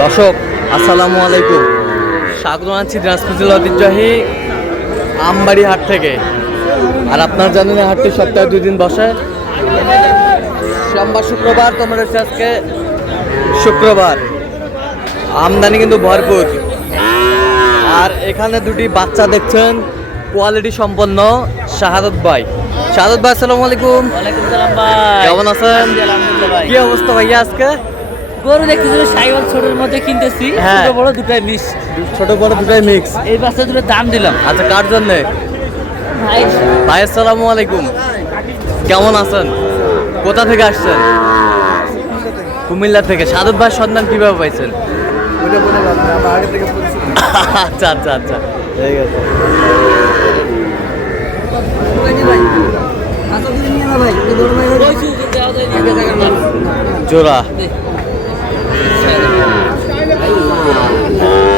দর্শক আসসালামু আলাইকুম, স্বাগত জানাচ্ছি দিনাজপুর জেলা ঐতিহ্যবাহী আমবাড়ি হাট থেকে। আর আপনারা জানেন এই হাটটি সপ্তাহে 2 দিন বসে, সোমবার শুক্রবার। তোমার হচ্ছে আজকে শুক্রবার। আমদানি কিন্তু ভরপুর। আর এখানে দুটি বাচ্চা দেখছেন, কোয়ালিটি সম্পন্ন। শাহাদত ভাই, আসসালামু আলাইকুম। ওয়ালাইকুম সালাম ভাই, কেমন আছেন? আলহামদুলিল্লাহ ভাই। কি অবস্থা ভাইয়া আজকে? গরু দেখতেছি সাইওয়াল ছোটের মধ্যে কিনতেছি, হ্যাঁ। ছোট বড় দুটাই মিক্স। ছোট বড় দুটাই মিক্স। এই বাচ্চা দুটো দাম দিলাম আচ্ছা, কার জন্য? ভাই। ভাই আসসালামু আলাইকুম, কেমন আছেন? কোথা থেকে আসছেন? কুমিল্লা থেকে। শাহাদত ভাইয়ের সন্ধান কিভাবে পাইছেন? আচ্ছা আচ্ছা আচ্ছা, ঠিক আছে। জোড়া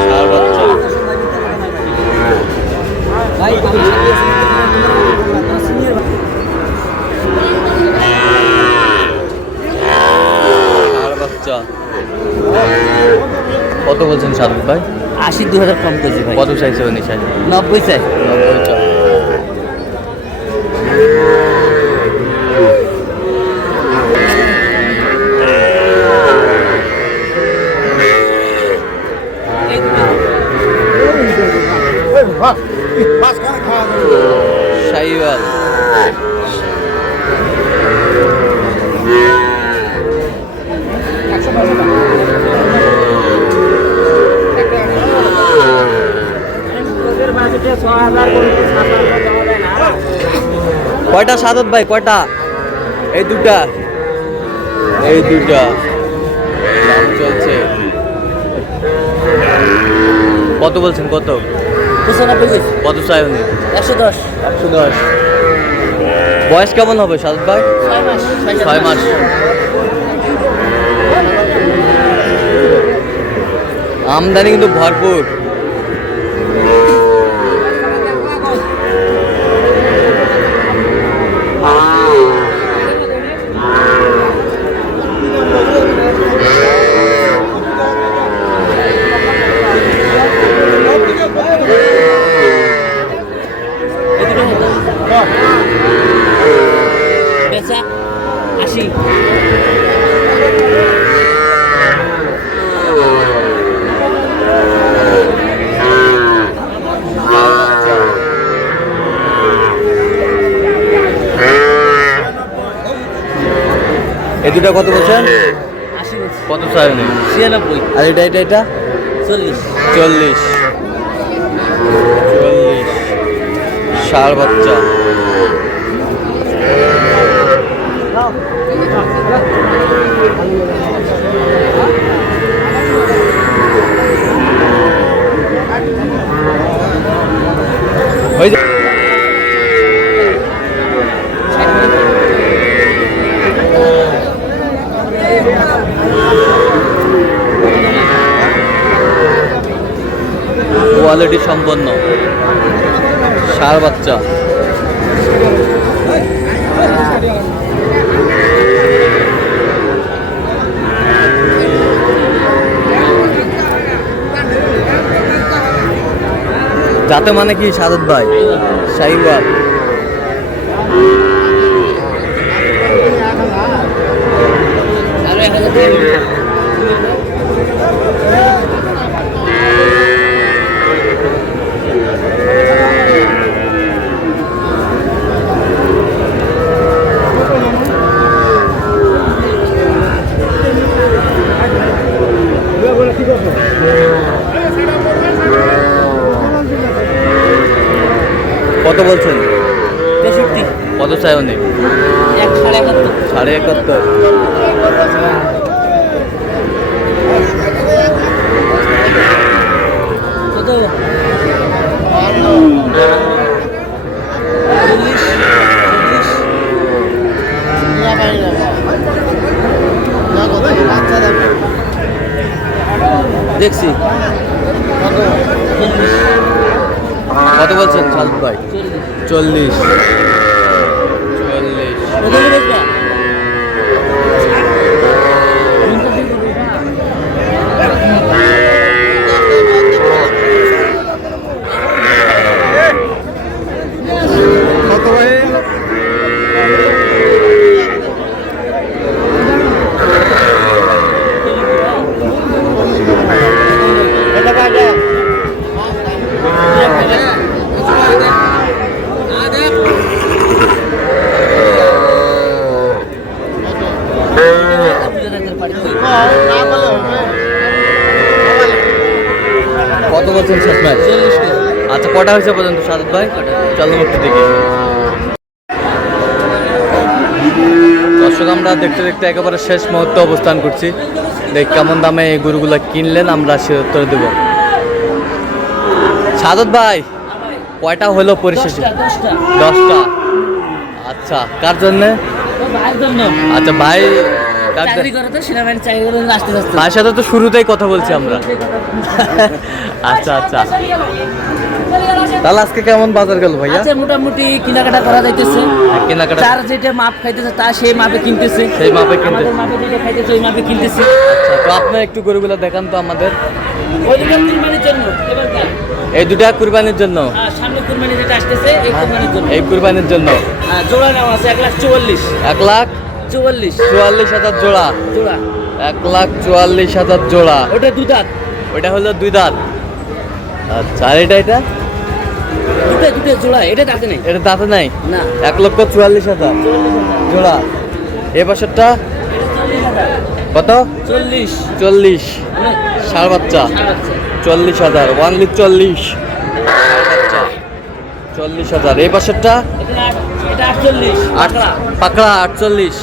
ষাঁড় বাচ্চা। ষাঁড় বাচ্চা কত বলছেন শাহাদত ভাই? 80 2000 কম করছি ভাই। কত চাইছে উনি? 90 চাই। 90 টাকা। শাহিওয়াল কয়টা শাহাদত ভাই? কয়টা? এই দুটা দাম চলছে। কত বলছেন? কত 95 কত চাই উনি? 110 110। বয়স কেমন হবে শাহাদত ভাই? 6 মাস 6 মাস। আমদানি কিন্তু ভরপুর। বেচা 80। এই দুটা কত বলছেন? 80 বলছি। কত চাই উনি? 96 আর এটা 40 40। ষাঁড় বাচ্চা। হয়ে যায়। কোয়ালিটি সম্পন্ন ষাঁড় বাচ্চা। যাতে মানে কি শাহাদত ভাই? শাহিওয়াল। আর 1000 কত বলছেন? 63 কত চাই উনি? 171 71.5। কত? 40 দেখছি। কত বলছেন শাহাদত ভাই? 40। কত বলছেন শেষ ম্যাচ? 40 কেজি। আচ্ছা, কটা হয়েছে পর্যন্ত সাদত ভাই? চলো একটু দেখি। দর্শক, আমরা দেখতে দেখতে একেবারে শেষ মুহূর্তে অবস্থান করছি। দেখ কেমন দামে এই গরুগুলো কিনলেন, আমরা সে উত্তর দেব। সাদত ভাই, কয়টা হলো পরিশেষে? 10টা। আচ্ছা, কার জন্যে? আচ্ছা ভাই, কার জন্য? চাকরি করে তো সেনাবাহিনী চাকরি করে আসতে আসতে ভাইয়ের সাথে তো শুরুতেই কথা বলছি আমরা। আচ্ছা আচ্ছা, তাহলে আজকে কেমন বাজার গেল ভাইয়া? আচ্ছা, মোটামুটি কেনাকাটা করা যাইতেছে। কেনাকাটা তার যেটা মাপ খাইতেছে তা সেই মাপে কিনতেছে, সেই মাপে কিনতেছে। আমাদের মাপে যেটা খাইতেছে ওই মাপে কিনতেছে। আচ্ছা, তো আপনি একটু গরুগুলো দেখান তো আমাদের। ওই দুটো কুরবানির জন্য এবার কার? এই দুটা কুরবানির জন্য। সামনে কুরবানি যেটা আসতেছে এই কুরবানির জন্য। এই কুরবানির জন্য জোড়া নেওয়া আছে 1,44,000। 1,44,000 জোড়া। জোড়া 1,44,000 জোড়া। ওটা দুধাত, ওইটা হলো 2 দাঁত। আচ্ছা, আর এটা দুটো জোড়া, এটা দাঁতে নেই। এটা দাঁতে নাই? না, 1,44,000 জোড়া। এ বছরটা কত? 40 ষাঁড় বাচ্চা। 40,000, ওয়ানলি 40। 40,000। এই বছরটা এটা 48 পাকড়া 48।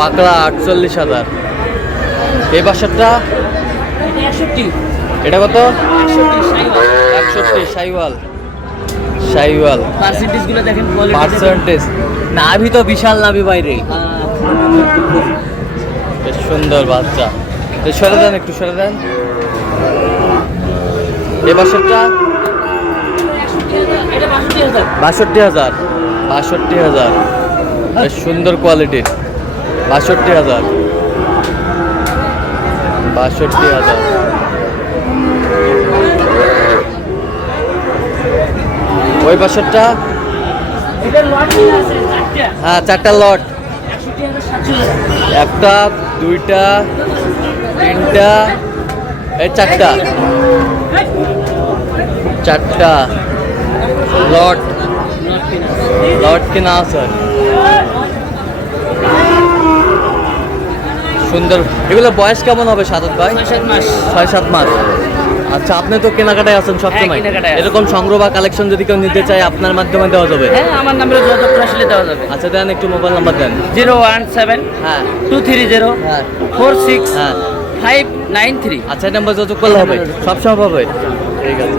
পাকড়া 48,000। এই বছরটা 61 এটা কত? 61 61 শাইওয়াল। পার্সেন্টেজ গুলো দেখেন, কোয়ালিটি পার্সেন্টেজ নাভি তো বিশাল নাভি বাইরে। বেশ সুন্দর বাচ্চা। তো সরে দেন, একটু সরে দেন। এ বছরটা এটা 62,000। 62,000। 62,000, বেশ সুন্দর কোয়ালিটির। 62,000। 62,000। ওই বছরটা এটা লট আছে 4টা। হ্যাঁ, 4টা লট। 61,000 একটা, 2টা, 3টা, এই 4টা। 4টা লট। লট কিনা আছে। সুন্দর। এগুলো বয়স কেমন হবে সাদত ভাই? 6-7 মাস। 6-7 মাস। আচ্ছা, আপনি তো কেনাকাটায় আছেন সবসময়। হ্যাঁ, কেনাকাটায় আছি। এরকম সংগ্রহ বা কালেকশন যদি কেউ নিতে চায় আপনার মাধ্যমে দেওয়া যাবে? হ্যাঁ, আমার নাম্বারে যোগাযোগ করে আসলে দেওয়া যাবে। আচ্ছা, দেন একটু মোবাইল নাম্বার দেন। 017 হ্যাঁ 230 হ্যাঁ 46 হ্যাঁ। 593। আচ্ছা, এই নাম্বার যোগাযোগ করলে হবে? সব সময় হবে? ঠিক আছে।